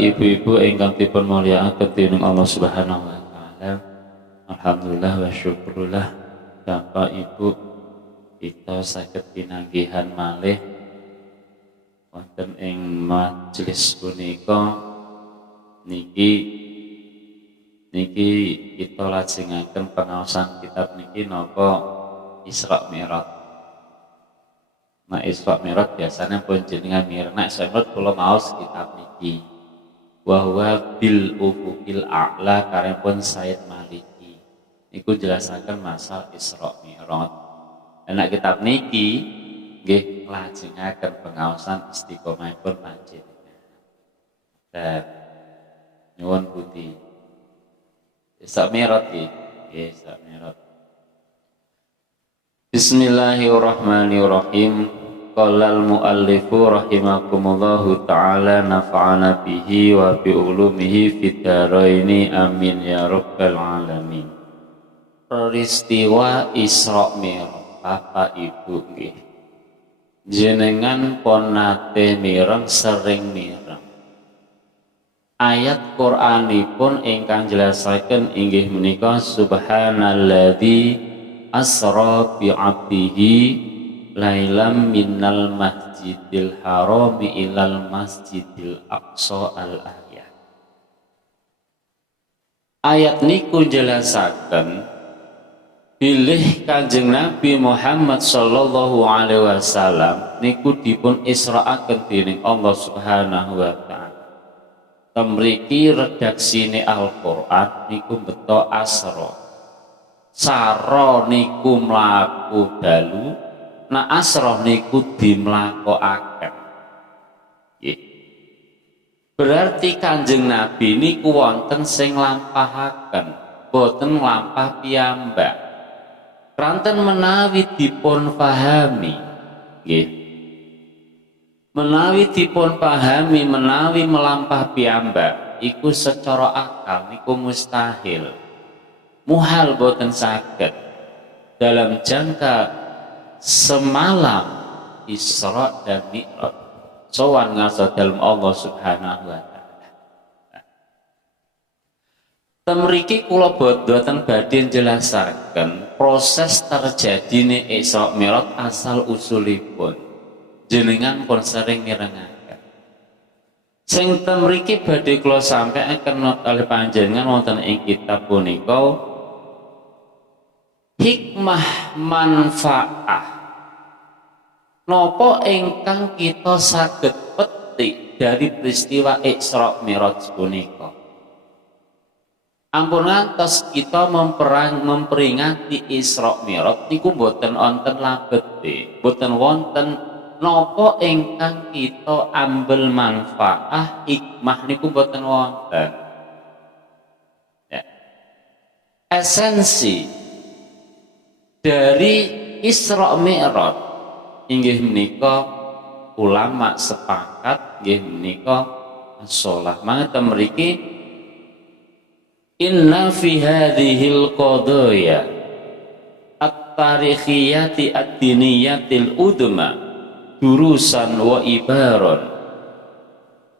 Bapak Ibu-ibu ingkang dipun mulyakaken dening Allah Subhanahu wa taala. Alhamdulillah wa syukurullah Bapak Ibu kita saged pinanggihan malih wonten ing majelis punika niki kita lajengaken pengaosan kitab niki napa Isra Mi'raj. Nah, Isra Mi'raj biasanya pun jenengan mirna Isra Mi'raj kula maos kitab niki. Wa huwa bil ufuqil a'la karepun Said Maliki. Niku jelasaken masalah Isra Mi'raj. Enak kitab niki nggih lajengaken pengaosan istiqomahipun panjenengan. Dan nyuwun pundi. Isra Mi'raj nggih, Isra Mi'raj. Bismillahirrahmanirrahim. Qala al-muallifu rahimakumullahu ta'ala nafa'ana bihi wa bi ulumihi fid dharaini amin ya rabbal alamin. Peristiwa Isra Mi'raj Bapak Ibu nggih. Jenengan pon nate mireng sering mireng. Ayat Qur'anipun ingkang jelasaken inggih menika subhanalladzi asra bi 'abdihi lailam minal masjidil harami ilal masjidil aqsa al ayat. Ayat niku jelasaken bilih Kanjeng Nabi Muhammad sallallahu alaihi wasallam niku dipun isra'aken dening Allah Subhanahu wa taala. Temriki redaksine Al-Qur'an niku beto asra. Sara niku mlaku dalu, nah asroh niku dimlakokaken. Berarti Kanjeng Nabi niku wonten sing lampahaken, boten lampah piyambak. Kranten menawi dipun pahami, nggih. Menawi dipun pahami, menawi melampah piyambak, iku secara akal niku mustahil. Muhal boten saged dalam jangka semalam Isra dan Mi'raj sowan ngarsa dalem Allah Subhanahu wa taala. Temriki kula boten badhe jelasaken proses terjadine Isra Mi'raj asal usulipun. Jenengan pun sering mirengaken. Sing temriki badhe kula sampaikan oleh panjenengan wonten ing kitab punika hikmah manfaah nopo ingkang kita saged petik dari peristiwa Isra Mi'raj punika. Ampun ngantos kita memperingati Isra Mi'raj niku boten wonten labete, boten wonten nopo ingkang kita ambil manfaah hikmah niku boten wonten. Ya. Esensi dari Isra Mi'raj inggih menika ulama sepakat inggih menika shalah. Mangke mriki inna fi hadhil qadaya at-tarikhiyati ad-diniyatil udma durusan wa ibaron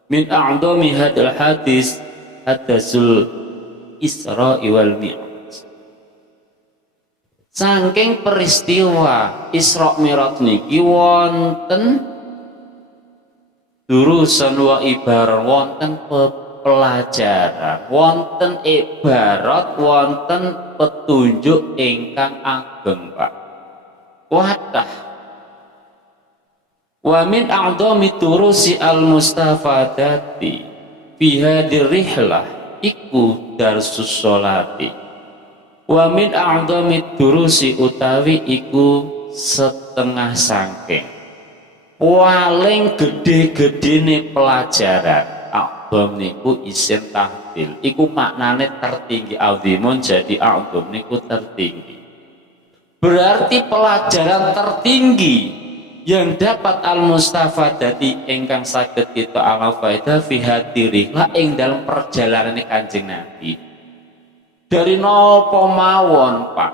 min a'dami hadal hadis hadasul Isra wal Mi'raj. Saking peristiwa Isra Mi'raj niki wonten durusan wa ibarat, wonten pelajaran, wonten ibarat, wonten petunjuk ingkang ageng, Pak. Wadah. Wa min a'dami turusi al-mustafadati fi hadhihi rihlah iku darsus sholati. Wa min a'dhamid durusi utawi iku setengah sangking paling gede-gedene pelajaran. A'dham niku isim tahdil, iku maknane tertinggi. A'dhimun jadi a'dham niku tertinggi. Berarti pelajaran tertinggi yang dapat al-mustafadati ingkang saged kita al-faidah fi hadirihlah ing dalam perjalanan Kanjeng Nabi. Dari nopo mawon, Pak.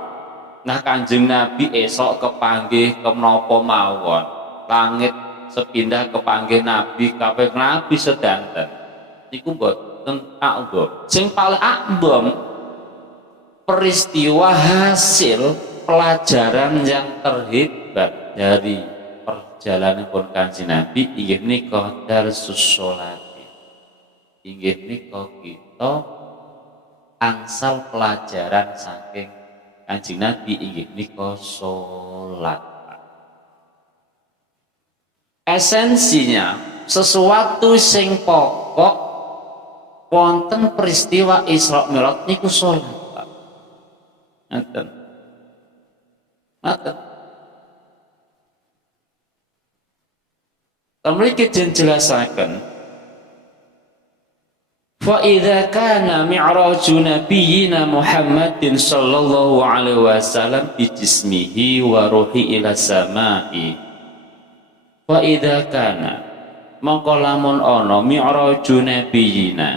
Nah Kanjeng Nabi esok kepanggih ke nopo mawon. Langit sepindah kepanggih Nabi, kabeh Nabi sedanten. niku boten a'dham. Sing paling a'dham peristiwa hasil pelajaran yang terhebat dari perjalanan pun Kanjeng Nabi inggih menika darsus salat. Inggih menika kita angsal pelajaran saking Kanjeng Nabi inggih menika salat. Esensinya sesuatu sing pokok wonten peristiwa Isra Mi'raj niku salat. Ngaten. Ngaten. Mriki dijelasaken fa idza kana mi'raju nabiyyina Muhammadin sallallahu alaihi wasallam bi jismihi wa ruhi ila samai fa idza kana mongko lamun ana mi'raju nabiyyina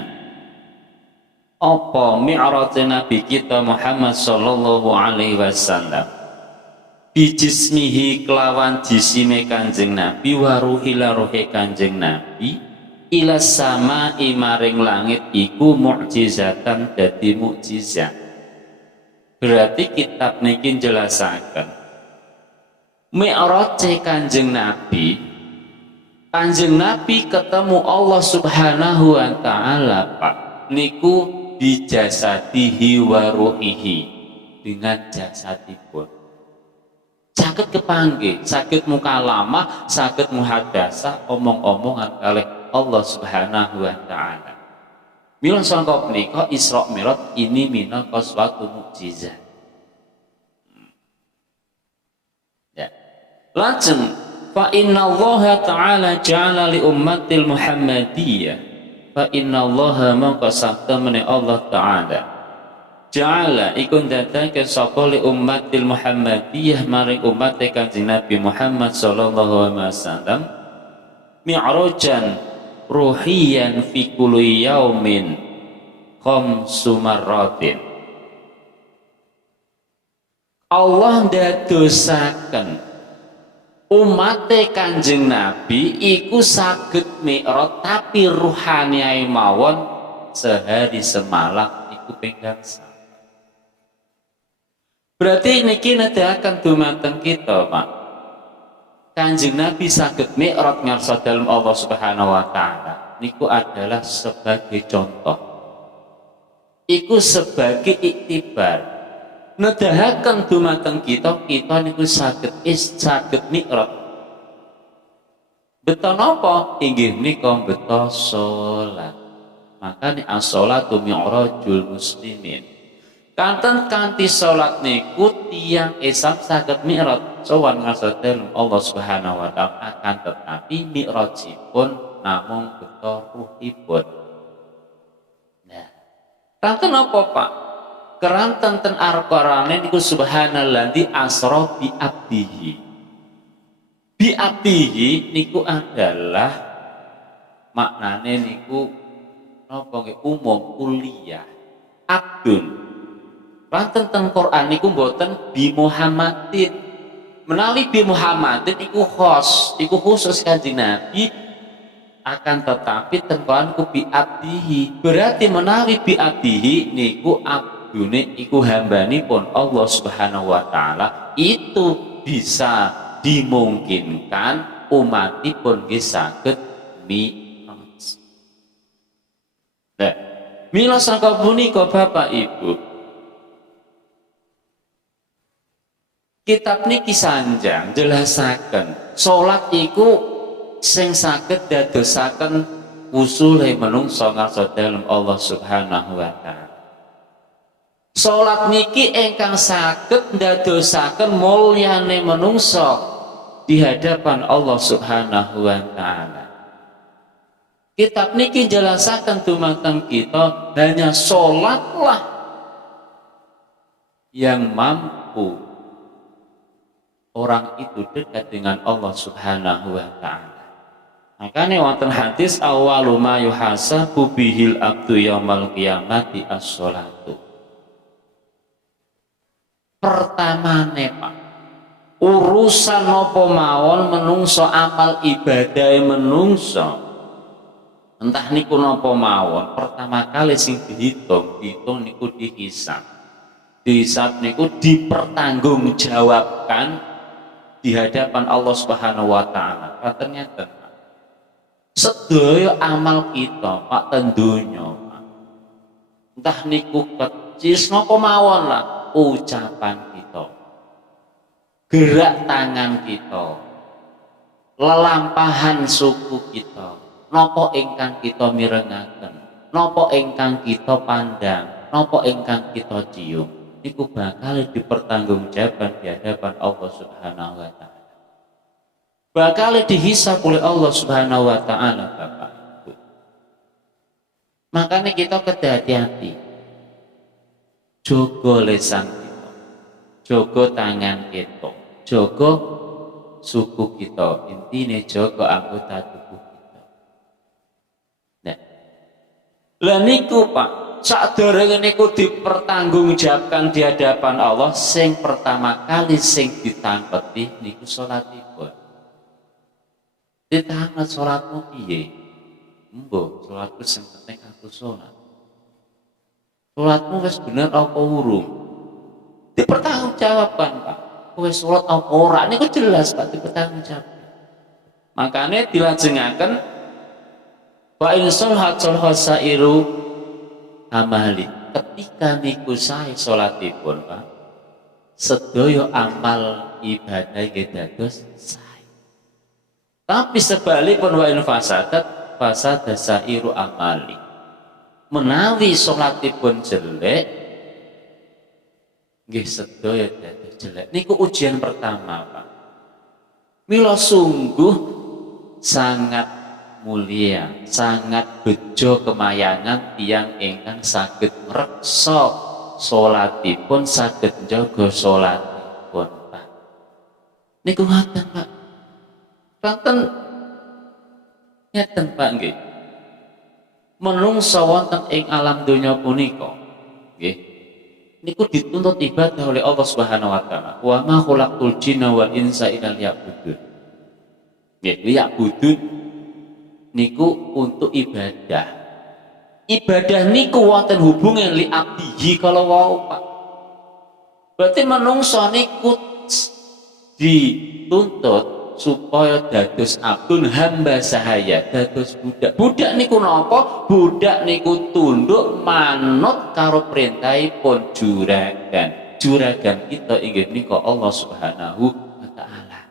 apa mi'raj nabi kita Muhammad sallallahu alaihi wasallam bijismihi kelawan jisime Kanjeng Nabi waruhi laruhi Kanjeng Nabi ila sama maring langit iku mukjizatan dadi mukjizat. Berarti kitab niki jelasaken mi'raj Kanjeng Nabi, Kanjeng Nabi ketemu Allah Subhanahu wa taala Pak niku bijasadihi waruhihi dengan jasadipun. Sakit kepanggih, sakit mukalamah, sakit muhadasah, omong-omongan kalih Allah Subhanahu wa taala. Mila sangka punika Isra Mi'raj ini minangka suatu mukjizat. Ya. Lajeng fa inna Allah taala ja'ala li ummatil Muhammadiyah fa inna Allah mangka saktemene Allah taala ja'ala ikun dadake sapa li ummatil Muhammadiyah maring umat Kanjeng Nabi Muhammad sallallahu alaihi wasallam mi'rajan ruhiyan fi kulli yaumin khamsu marratin. Allah ndadosaken umat Kanjeng Nabi iku saged mi'raj tapi ruhaniae mawon sehari semalam iku ping gangsal. Berarti niki nedahaken dumateng kita, Pak. Kanjeng Nabi saged mi'raj ngarsa dalem Allah Subhanahu wa taala. Niku adalah sebagai contoh. Iku sebagai iktibar. Nedahaken dumateng kita niku saged mi'raj. Beto napa? Inggih menika beto salat. Makane as-shalatu mi'rajul muslimin. Kanthi salat niku tiyang Islam saged mi'raj sowan ngarsa dalem Allah Subhanahu wa taala akan tetapi mi'rajipun namung beto ruhipun. Nah, kanten apa Pak? Keranten ten Al-Qur'ane niku subhanalladzi asra bi abdihi. Bi abdihi niku adalah maknane niku napa nggih umum kuliah. Abdun Ranten teng Quran niku mboten bi Muhammadin. Menawi bi Muhammadin iku khusus Kanjeng Nabi akan tetapi teng Quran niku bi abdihi. Berarti menawi bi abdihi niku abdune iku hambanipun Allah Subhanahu wa taala itu bisa dimungkinkan umatipun nggih saged mi'raj. Nah, mila sangka punika Bapak Ibu kitab niki sanjang jelasaken salat iku sing saged dadosaken usule menungsa ngarsa dalem Allah Subhanahu wa taala. Salat niki ingkang saged dadosaken mulyane menungsa di hadapan Allah Subhanahu wa taala. Kitab niki jelasaken dumateng kita hanya salatlah yang mampu orang itu dekat dengan Allah Subhanahu wa taala. Makanya wonten hadis awwalu ma yuhasabu bihil abdu yaumal qiyamati as-shalatu. Pertamane Pak, urusan napa mawon menungso amal ibadah menungso Entah niku napa mawon, pertama kali sing dihitung niku dihisab. Dihisab niku dipertanggungjawabkan di hadapan Allah Subhanahu wa taala. Ternyata sedaya amal kita Pak tentunya Pak. Entah niku kecil napa mawon lah, ucapan kita, gerak tangan kita, lelampahan suku kita, napa ingkang kita mirengaken, napa ingkang kita pandang, napa ingkang kita cium, niku bakal dipertanggungjawabkan di hadapan Allah Subhanahu wa taala. Bakal dihisab oleh Allah Subhanahu wa taala, Bapak Ibu. Makanya kita hati-hati. Jogo lesan kita, jogo tangan kita, jogo suku kita, intinya jogo anggota tubuh kita. Nah, lah niku Pak, sadurunge niku dipertanggungjawabkan di hadapan Allah, sing pertama kali sing ditangketi niku salatipun. Ditangkep salatmu piye? Mbok, salatku sing penting aku salat. Salatmu wis bener apa urung? Dipertanggungjawabkan Pak. Kowe salat apa ora? Niku jelas Pak dipertanggungjawabkan. Makanya dilajengaken wa in salahat sairu amali. Ketika niku sae salatipun Pak, sedaya amal ibadah nggih dados sae. Tapi sebalikpun wa in fasadat fasada sairu amali. Menawi salatipun jelek nggih sedaya dados jelek. Niku ujian pertama, Pak. Mila sungguh sangat mulia, sangat bejo kemayangan tiyang ingkang saged ngreksa salatipun, saged njaga salatipun, Pak. Niku ngaten, Pak. Panten ngeten Pak nggih. Menungsa wonten ing alam donya punika nggih niku dituntut ibadah oleh Allah Subhanahu wa taala. Wa ma khalaqtul jinna wal insa illa liya'budun. Nggih, liya'budun niku untuk ibadah. Ibadah niku wonten hubungan li abdihi kalau wau Pak. Berarti menungsa niku dituntut supaya dados abdun hamba sahaya, dados budak. Budak niku napa? Budak niku tunduk manut karo perintahipun juragan. Juragan kita inggih menika Allah Subhanahu wa taala.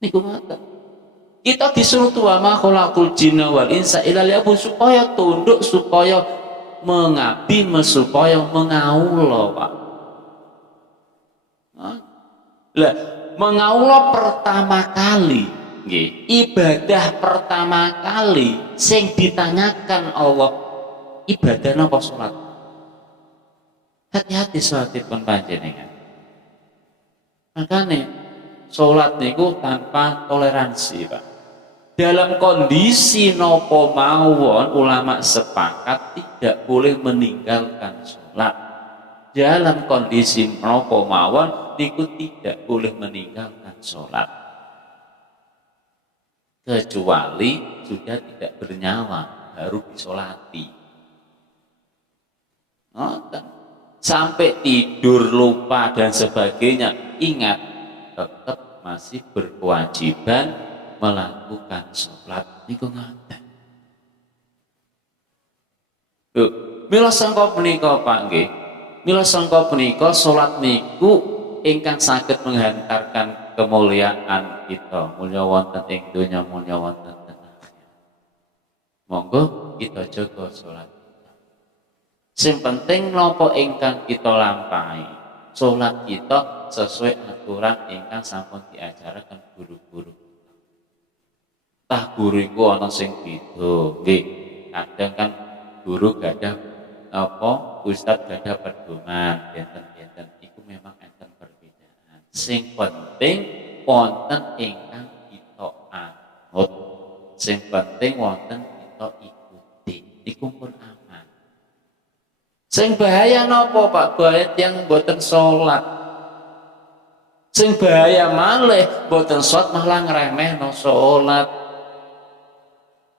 Niku ngoten. Kita disuruh tuwa ma khalaqul jinna wal insa illa liya'budun, supaya tunduk, supaya mengabdi, supaya mengaula, Pak. Lah mengaula pertama kali nggih, ibadah pertama kali sing ditanyakan Allah, ibadah napa salat? Hati-hati salatipun panjenengan. Makanya salat niku tanpa toleransi, Pak. Dalam kondisi napa mawon ulama sepakat tidak boleh meninggalkan salat. Dalam kondisi napa mawon niku tidak boleh meninggalkan sholat kecuali sudah tidak bernyawa baru disolati. Sampai tidur lupa dan sebagainya, ingat tetap masih berkewajiban melakukan sholat. Niku ngaten. Mila sangka punika Pak nggih. Mila sangka punika sholat niku ingkang saged menghantarkan kemuliaan kita, mulya wonten ing donya, mulya wonten ing akhirat. Monggo kita jaga salat kita. Sing penting napa ingkang kita lampahi, salat kita sesuai aturan ingkang sampun diajaraken guru-guru. Tah guru iku ana sing beda, nggih. Kadang kan guru gadah apa, ustaz gadah pedoman, enten-enten iku memang sing penting wonten ingkang kita anut, sing penting wonten kita ikuti, iku pun aman. Sing bahaya napa Pak? Bahaya tiyang mboten salat. Sing bahaya malih mboten salat malah ngremehno salat.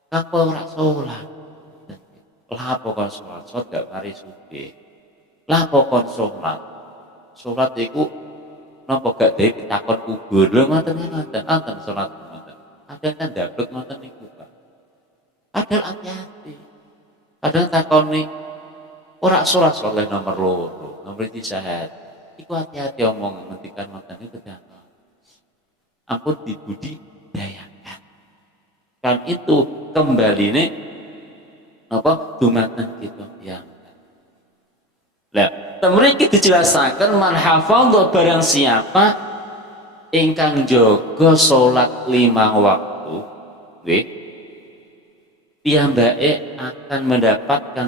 Apa ora salat? Lah apa kon salat? Salat gak mari sugih. Lah apa kon salat? Salat iku napa gak dhewe pitakon kubur. Lho ngoten salat ngoten. Ada kan ndablek ngoten niku, Pak. Padahal hati-hati. Padahal takoni ora salat saleh nomor loro, nomor 3 iku hati-hati omong ngendikan ngoten niku damel. Ampun dibudidayakan. Kan itu kembaline apa dumateng kita piyambak. Lah, temriki dijelasaken man hafadha barang siapa ingkang jaga salat 5 waktu, nggih, piyambake akan mendapatkan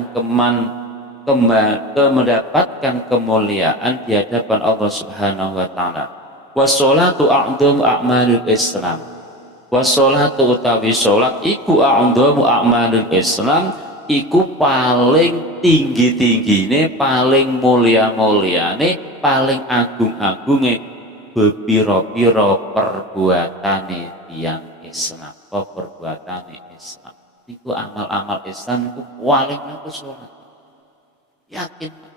mendapatkan kemuliaan di hadapan Allah Subhanahu wa taala. Wassolatu a'dhamu a'malul Islam. Wassolatu utawi salat iku a'dhamu a'malul Islam, iku paling tinggi-tinggine, paling mulia-muliane, paling agung-agunge bepira-pira perbuatane tiyang Islam. Perbuatane Islam niku amal-amal Islam niku paling niku salat. Yakin Pak.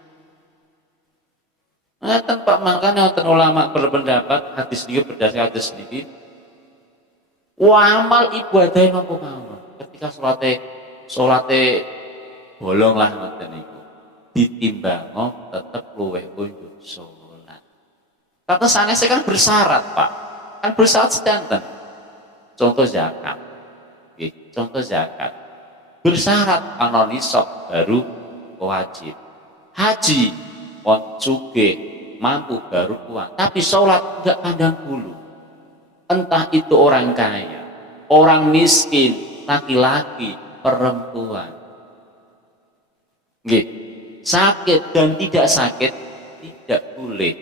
Ngaten Pak, makanya wonten ulama berpendapat hadis niki berdasar hadis niki amal ibadah napa mawon ketika salate bolong lah ngoten niku ditimbang tetep luwih unjuk salat. Kata sanese kan bersyarat Pak, kan bersyarat sedanten. Contoh zakat, contoh zakat bersyarat ana nisab baru wajib. Haji on sugih mampu baru kuat, tapi sholat enggak pandang bulu. Entah itu orang kaya, orang miskin, laki-laki, perempuan, nggih, sakit dan tidak sakit tidak boleh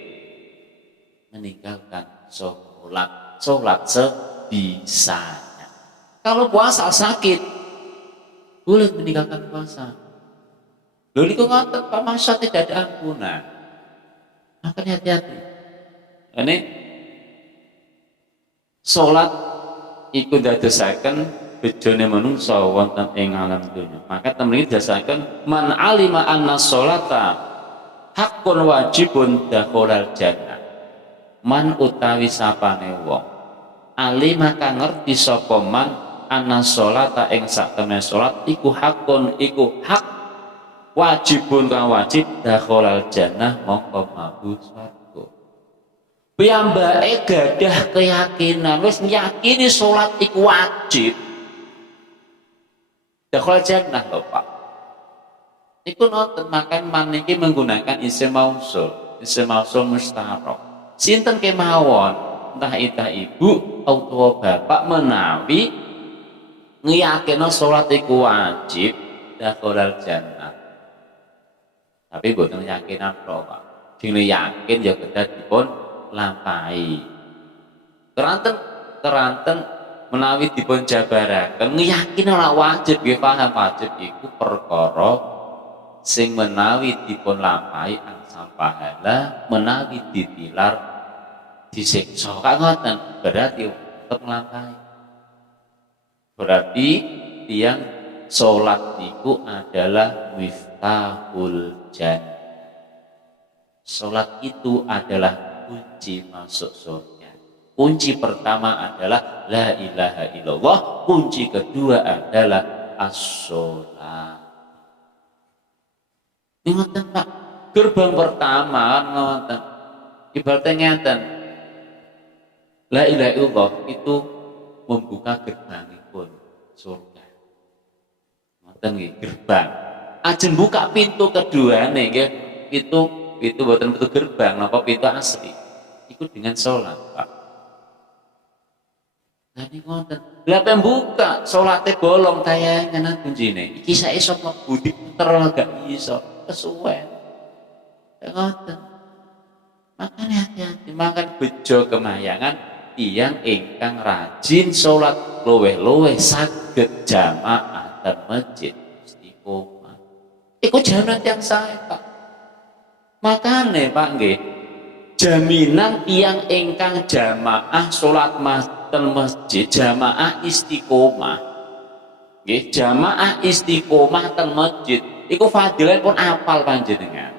meninggalkan sholat sebisanya. Kalau puasa sakit boleh meninggalkan puasa. Lho niku ngoten Pak, masa tidak ada ampunan. Makanya hati-hati. Ini salat iku ndadosaken bejone manungsa wonten ing alam donya. Maka temen iki dasaken man alima anna sholata haqqun wajibun dakhalal jannah. Man utawi sapane wong alima kang ngerti sapa man anna sholata ing saktemene salat iku haqqun iku hak wajibun kang wajib dakhalal jannah mongko mlebu swarga. Piyambake gadah keyakinan wis nyakini salat iku wajib dakhalal jannah lho Pak. Iku nonton makan man iki menggunakan isim mausul mustarok. Sinten kemawon entah ibu atau bapak menawi ngiyakino salat iku wajib dakhalal jannah. Tapi boten yakinan tok Pak. Sing yakin ya kedah dipun lampahi. Keranten menawi dipun jabaraken yakin ora wajib nggih paham wajib iku perkara sing menawi dipun lampahi angsal pahala, menawi ditilar disiksa. Kak ngoten berarti tetep nglampahi. Berarti tiyang salat niku adalah miftahul jannah. Salat itu adalah kunci masuk surga. Kunci pertama adalah la ilaha illallah, kunci kedua adalah as-sholat. Ini ngoten Pak, gerbang pertama ngoten. Ibaratnya ngeten. La ilaha illallah itu membuka gerbangipun surga. Ngoten nggih, gerbang. Ajeng buka pintu kedua nih nggih, itu buatan pintu gerbang, napa pintu asli. Ikut dengan sholat Pak. Nah ini ngoten. Lah pembuka sholatnya bolong tayangan kuncine. Iki saya iso mlebu diputer gak iso kesuwen. Ngoten. Makanya hati-hati, makan bejo kemayangan tiyang ingkang rajin sholat luweh-luweh saged jamaah ten masjid istiqomah. Iku jaminan yang saya Pak. Makane Pak nggih, jaminan tiyang ingkang jamaah sholat ten masjid jamaah istiqomah Nggih, jamaah istiqomah teng masjid iku fadilah pun apal panjenengan.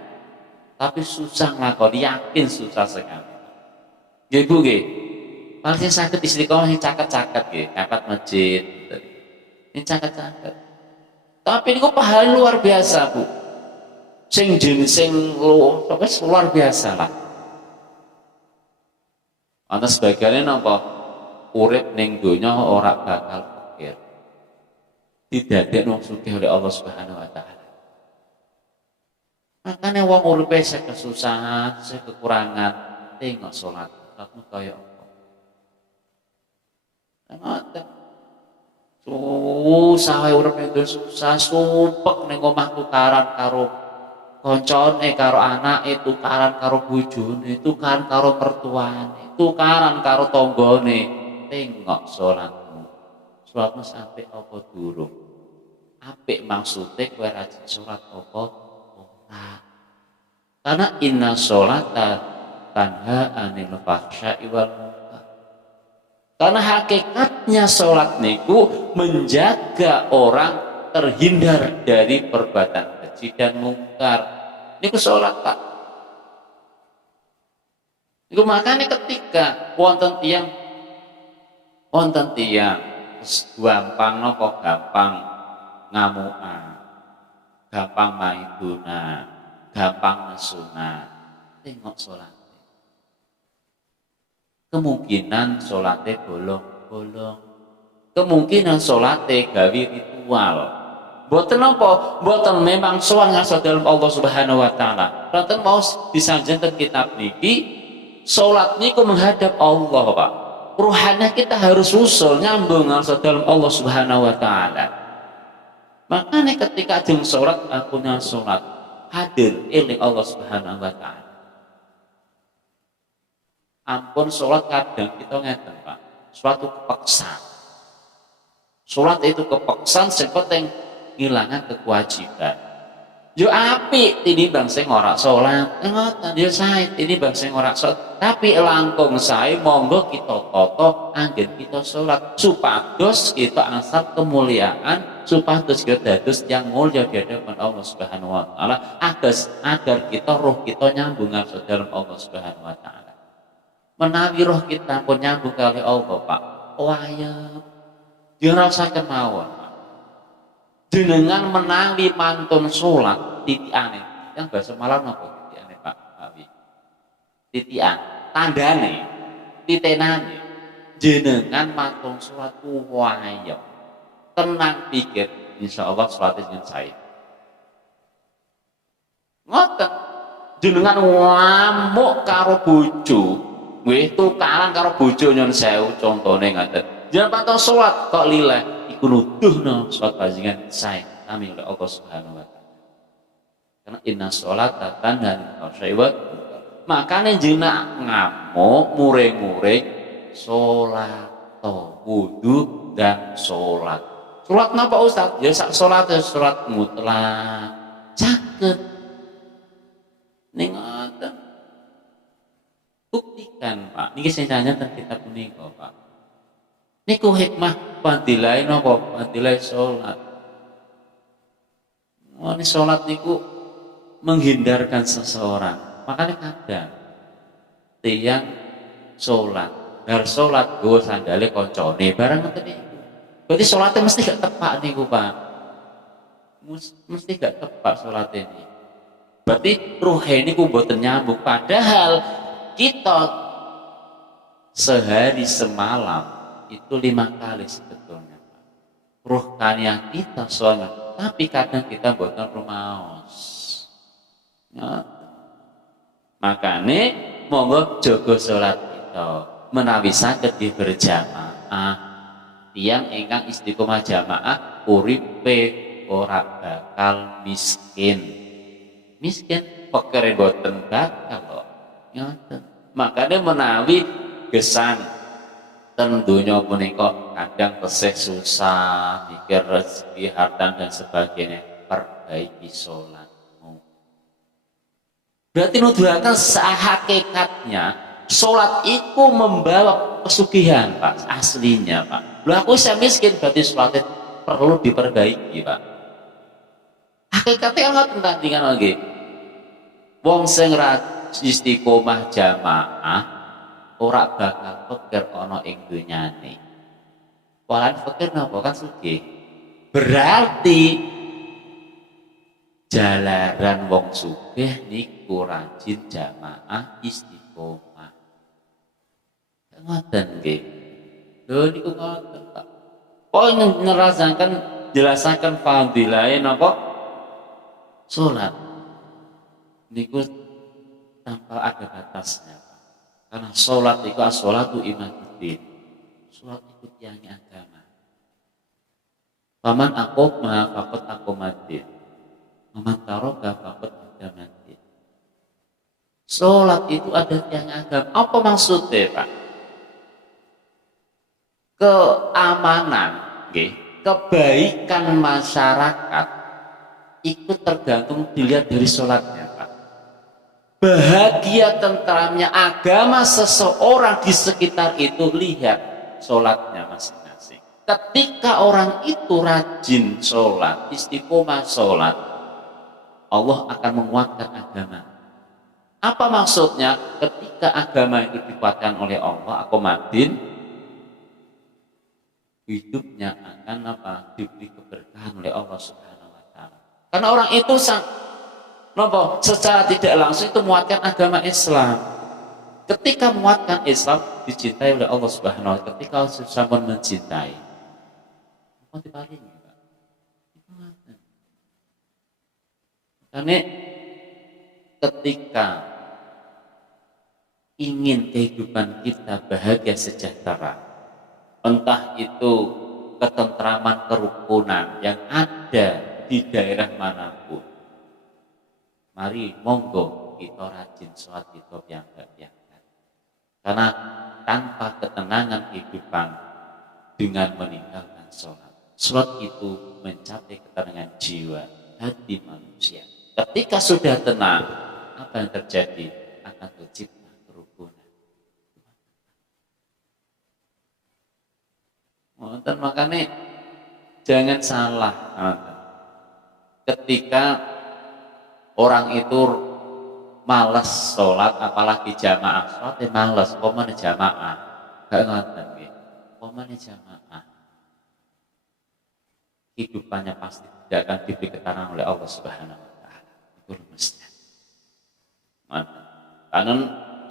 Tapi susah nglakoni, yakin susah sekali. Nggih Bu nggih. Paling sakit istiqomah sing caket-caket nggih, kapat masjid. Ini caket-caket. Tapi niku pahala luar biasa, Bu. Sing luar biasa lah. Ana sebagiannya napa urip ning donya ora bakal fakir. Didadek wong sugih oleh Allah Subhanahu wa taala. Makanya wong uripe sing kesusahan, sing kekurangan, tengok salat. Salatmu kaya apa? Ngoten. Susah wae urip itu susah, sumpek ning omah tukaran karo koncone, karo anake, tukaran karo bojone, tukaran karo mertuane, tukaran karo tanggane. Tengok salatmu. Salatmu apik apa durung? Apik maksude kowe rajin salat apa ora? Karena inna sholata tanha anil fahsya'i wal munkar. Karena hakikatnya sholat niku menjaga orang terhindar dari perbuatan keji dan mungkar. Niku sholat Pak. Niku makanya ketika wonten tiang gampang nopo gampang ngamukan, gampang maiduna, gampang nesuna, tengok sholat. Kemungkinan sholatnya bolong-bolong, kemungkinan sholatnya gawe ritual. Boten apa? Boten memang sowan ngaso dalam Allah Subhanahu wa taala. Boten mau disanjungkan kitab niki, sholat niku menghadap Allah, Pak. Ruhannya kita harus usul nyambung ngaso dalam Allah Subhanahu wa taala. Makanya ketika ajeng sholat aku sholat hadir eling Allah Subhanahu wa taala. Ampun sholat kadang kita ngeten Pak, suatu kepaksaan. Sholat itu kepaksaan sing penting ngilangan kewajiban. Yo apik tinimbang sing ora sholat, ngoten yo sae tinimbang sing ora sholat. Tapi langkung sae monggo kita tata anggen kita sholat supados kita angsal kemuliaan, supados kita dados yang mulia di hadapan Allah Subhanahu wa taala, agar kita roh kita nyambung dalam Allah Subhanahu wa taala. Menawi roh kita pun nyambung kali Allah Pak, wayang dirasakan mawon. Jenengan menawi mantun sholat titiane, yang bahasa Malang apa titiane Pak Abi? Titian, tandane, titenane. Jenengan mantun sholat wayang, tenang pikir, insya Allah sholatnya dengan saya. Ngoten, jenengan ngamuk karo bojo. Wih tukaran karo bojo nyon sewu contone ngaten. Jangan pantau sholat kok lileh iku nuduhno sholat panjenengan sae kami oleh Allah Subhanahu wa taala. Karena inna sholata tanha anil fahsya'i wal munkar. Makane jenengan ngamuk muring-muring sholat wudu dan sholat. Sholat napa Ustaz? Ya sak sholat ya sholat mutlak. Caket. Ning ngoten. Buktikan Pak, niki sing nyanyian kitab punika Pak. Niku hikmah fadilah napa? Fadilah sholat. Ini sholat niku menghindarkan seseorang. Makanya kadang tiang sholat, bar sholat gue sandale koncone barang ngoten niku. Berarti sholatnya mesti gak tepat niku Pak. Mesti gak tepat sholat ini. Berarti ruh niku mboten nyambung. Padahal kita sehari semalam itu 5 kali sebetulnya ruhaniah kita soalnya, tapi kadang kita buatan rumaos ya. Makanya monggo jaga sholat kita menawi saged berjamaah. Tiyang ingkang istiqomah jamaah uripe ora bakal miskin pekere boten bakal kok. Makanya menawi gesang ten donya punika kadang tesih susah mikir rezeki harta dan sebagainya, perbaiki sholatmu. Berarti nuduhaken sahakikatnya sholat itu membawa pesugihan Pak, aslinya Pak. Lho aku saya miskin berarti sholatnya perlu diperbaiki, Pak. Hakikatnya Allah tentang lagi. Wong sing ra istiqomah jamaah ora bakal pikir ana ing dunyane. Walan pikir napa kan sugih. Berarti jalaran wong sugih niku rajin jamaah istiqomah. Ngoten nggih. Lho niku ngoten, Pak. Oh nerasakan jelasaken fadilahe napa? Salat. Niku tanpa ada batasnya, Pak. Karena salat itu as-sholatu imaduddin. Salat itu tiangnya agama. Paman aqoma faqad aqomaddin. Paman taroka faqad aqomaddin. Salat itu ada tiangnya agama. Apa maksudnya, Pak? Keamanan, kebaikan masyarakat itu tergantung dilihat dari sholatnya, Pak. Bahagia tentramnya agama seseorang di sekitar itu lihat sholatnya masing-masing. Ketika orang itu rajin sholat, istiqomah sholat, Allah akan menguatkan agama. Apa maksudnya? Ketika agama itu dikuatkan oleh Allah, akomadin, hidupnya akan diberi keberkahan oleh Allah Subhanahu wa taala. Karena orang itu secara tidak langsung itu menguatkan agama Islam. Ketika menguatkan Islam dicintai oleh Allah Subhanahu wa taala. Ketika Allah mencintai, apa diparingi, Pak? Karena ketika ingin kehidupan kita bahagia sejahtera, entah itu ketentraman kerukunan yang ada di daerah manapun, mari monggo kita rajin sholat kita biangkat. Karena tanpa ketenangan kehidupan dengan meninggalkan sholat, sholat itu mencapai ketenangan jiwa hati manusia. Ketika sudah tenang, apa yang terjadi? Akan tercipta kerukunan. Makanya jangan salah. Ketika orang itu malas sholat, apalagi jamaah, sholatnya malas, komane jamaah, gak ngoten nggih. Komane jamaah, hidupannya pasti tidak akan diberi keterangan oleh Allah Subhanahu wa taala. Itu rumusnya. Karena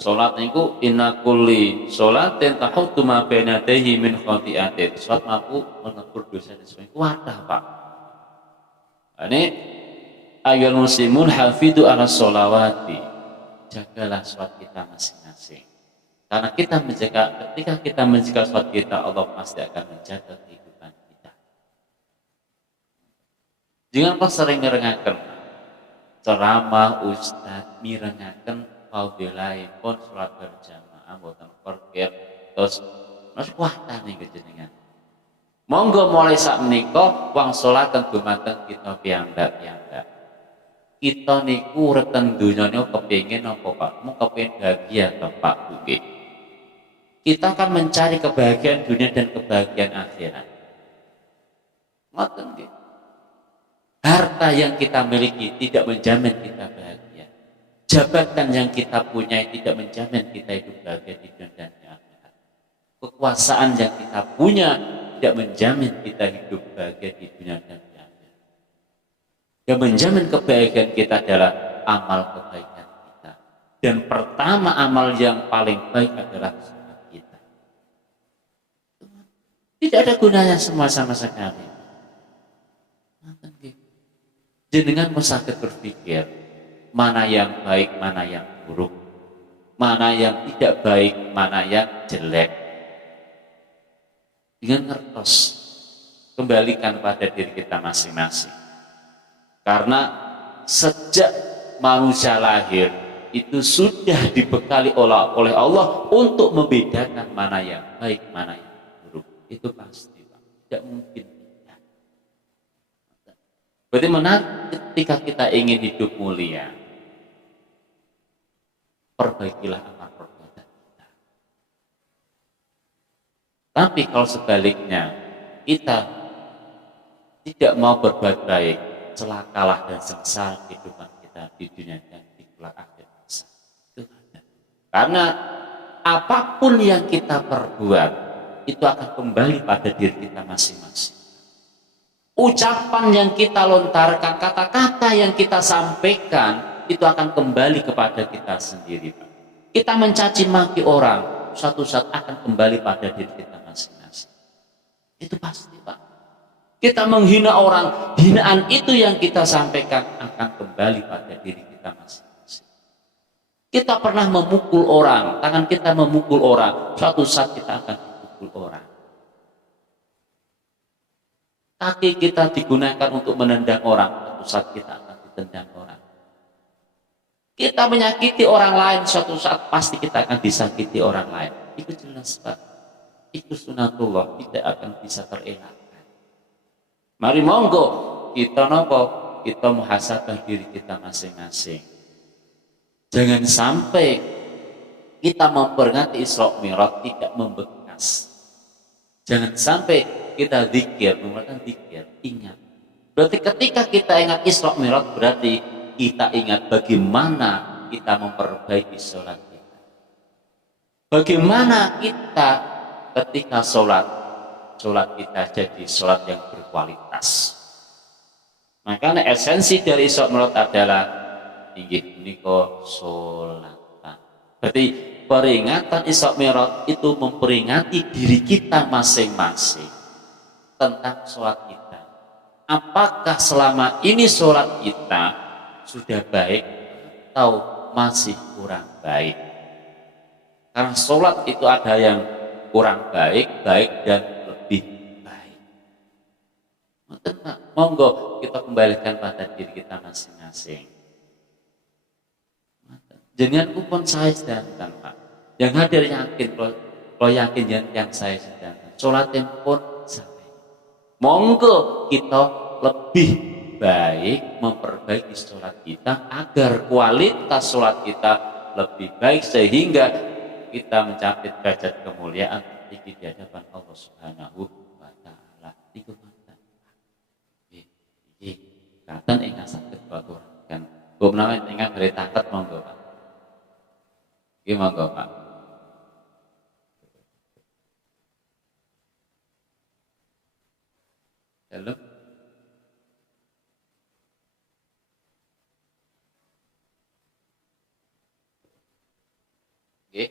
sholat niku inna kulli sholatin tahuttu ma baina yadayhi min khati'atin. Sholat mampu menebur dosa sesuai wadah, Pak. Ini ayat muslimun hafidhu ala sholawati. Jagalah sholat kita masing-masing. Karena ketika kita menjaga sholat kita, Allah pasti akan menjaga kehidupan kita. Jangan pas sering ngerengaken ceramah ustaz mirengaken fadilah pun sholat berjamaah boten perkir terus kuatan nih kejenengan. Monggo mulai saat menika wang sholat dumateng kita piyambak. Kita niku reten dunyane kepengin apa Pak? Mau kepengin bahagia to Pak Bu. Kita akan mencari kebahagiaan dunia dan kebahagiaan akhirat. Ngoten nggih. Harta yang kita miliki tidak menjamin kita bahagia. Jabatan yang kita punya tidak menjamin kita hidup bahagia di dunia dan di akhirat. Kekuasaan yang kita punya tidak menjamin kita hidup bahagia di dunia dan di akhirat. Yang menjamin kebahagiaan kita adalah amal kebaikan kita. Dan pertama amal yang paling baik adalah sholat kita. Tidak ada gunanya semua sama sekali. Jenengan musakit berpikir mana yang baik, mana yang buruk, mana yang tidak baik, mana yang jelek. Dengan ngertos, kembalikan pada diri kita masing-masing. Karena sejak manusia lahir itu sudah dibekali oleh Allah untuk membedakan mana yang baik, mana yang buruk. Itu pasti, Pak. Tidak mungkin. Berarti ketika kita ingin hidup mulia, perbaikilah amal perbuatan kita. Tapi kalau sebaliknya, kita tidak mau berbuat baik, celakalah dan sengsara kehidupan kita di dunia dan di kelak akhir masa. Itu ada. Karena apapun yang kita perbuat itu akan kembali pada diri kita masing-masing. Ucapan yang kita lontarkan, kata-kata yang kita sampaikan itu akan kembali kepada kita sendiri, Pak. Kita mencaci maki orang, suatu saat akan kembali pada diri kita masing-masing. Itu pasti, Pak. Kita menghina orang, hinaan itu yang kita sampaikan akan kembali pada diri kita masing-masing. Kita pernah memukul orang, tangan kita memukul orang, suatu saat kita akan dipukul orang. Kaki kita digunakan untuk menendang orang, suatu saat kita akan ditendang orang. Kita menyakiti orang lain, suatu saat pasti kita akan disakiti orang lain. Itu jelas, Pak. Itu sunatullah, tidak akan bisa terelakkan. Mari monggo kita nopo, kita muhasabah diri kita masing-masing. Jangan sampai kita memperingati Isra Mi'raj tidak membekas. Jangan sampai kita zikir, mengeluarkan zikir, ingat. Berarti ketika kita ingat Isra Mi'raj, berarti kita ingat bagaimana kita memperbaiki sholat kita. Bagaimana kita ketika sholat kita jadi sholat yang berkualitas. Makanya esensi dari Isra Mi'raj adalah inggih menika sholat. Berarti peringatan Isra Mi'raj itu memperingati diri kita masing-masing tentang sholat kita. Apakah selama ini sholat kita sudah baik atau masih kurang baik? Karena sholat itu ada yang kurang baik, baik dan lebih baik. Monggo kita kembalikan pada diri kita masing-masing. Jangan kupon saya sedangkan, Pak. Yang hadir yakin, kalau yakin yang saya sedangkan. Sholat pun monggo kita lebih baik memperbaiki sholat kita agar kualitas sholat kita lebih baik sehingga kita mencapai derajat kemuliaan tinggi di hadapan Allah Subhanahu wa taala. Iku mata. Katen ingkang saged baturaken. Kula menawi ingkang badhe taket monggo, Pak. Nggih monggo, Pak. Halo. Nggih.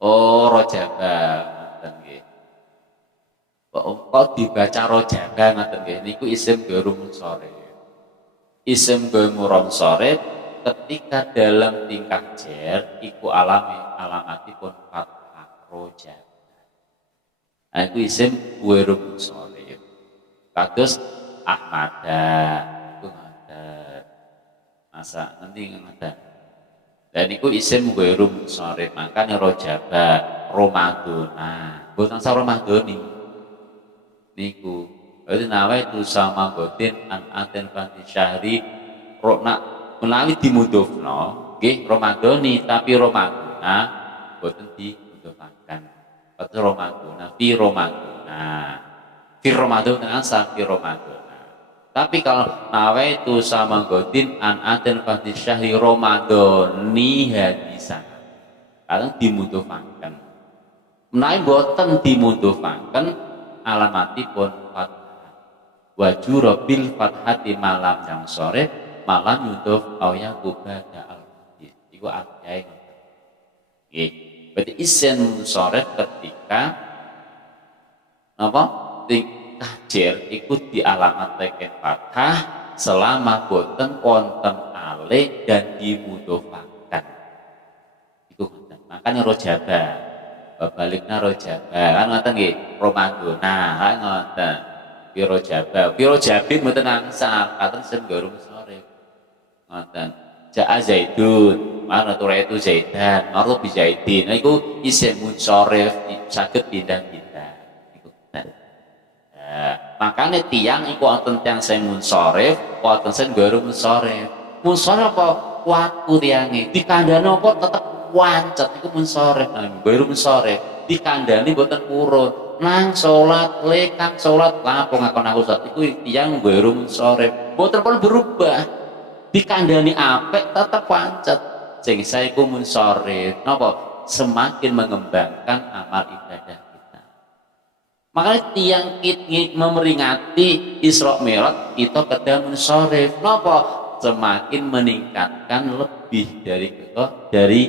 Oh, Rojaba ngoten nggih. Kok dibaca Rojaba ngoten nggih. Niku isim garum sore. Isim garum sore ketika dalam tingkah jer iku alamatipun fathah Rojaba. Nah, iku isim garum sore. Kados Ahmada iku ngoten. Masa nanti ngoten. Dan itu isim garum sore, makanya Rojaba, Romadona, bukan sa Romadoni. Niku, berarti nawa itu sama gotin an fanti syahri rokna menawi dimudofno, gih Romadoni, tapi Romadona boten dimudofakan. Kata Romadona, fi Romadona asa fi Romadona. Tapi kalau nawa itu sama godin an fanti syahri Romadoni hadisan, kadang dimudofakan. Menawi boten dimudofakan alamatipun fathah. Wajura bil fathati malam yang sore malam yudhof au yakubada al-hadis. Iku artinya nggih. Berarti isim sore ketika apa? Tahjir ikut di alamat teken fathah selama boten wonten alih dan dimudofakan. Iku ngoten. Makanya Rojaba, baliknya Rojaba kan ngoten nggih, Romadona kan ngoten. Fi Rojabi mboten angsal, katen sen garum sore. Ngoten. Ja'a Zaidun, mana tu itu Zaidan, maru bi Zaidin. Nah iku isim munsharif saged pindah-pindah. Makanya tiang iku wonten tiang sing munsharif, wonten sing garum munsharif. Munsharif apa waktu tiange dikandhani apa tetep wancet iku munsharif, garum munsharif. dikandani mboten purun. Nang salat le kang salat lapo ngakon aku salat iku tiyang ngweru sore. Mboten pun berubah. Dikandani apik tetep pancet. Sing saya iku mun sore napa semakin mengembangkan amal ibadah kita. Makanya tiang kita memeringati Isra Mi'raj kita kedah mun sore napa semakin meningkatkan lebih dari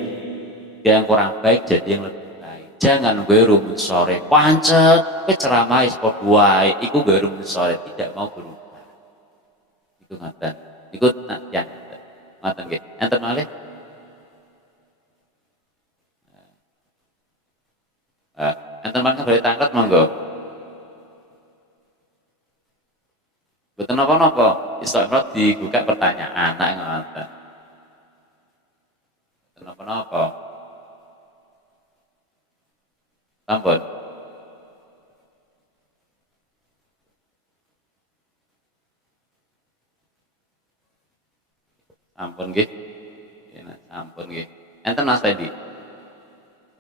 yang kurang baik jadi yang lebih baik. Jangan gue rumun sore pancet ke ceramah sport wae iku gue rumun sore tidak mau berubah. Iku ngaten. Iku yang ngaten nggih. Enten malih. Enten mangke boleh tanglet monggo. Betul napa-napa, Isra Mi'raj dibuka pertanyaan, anak ngoten. Betul napa-napa. Sampun. Sampun nggih. Sampun nggih. Enten Mas Fendi.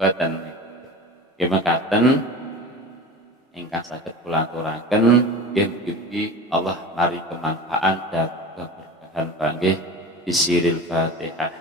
Boten. Nggih mekaten ingkang saged kula aturaken nggih mugi Allah mari kemanfaatan dan keberkahan panggih bisiril Fatihah.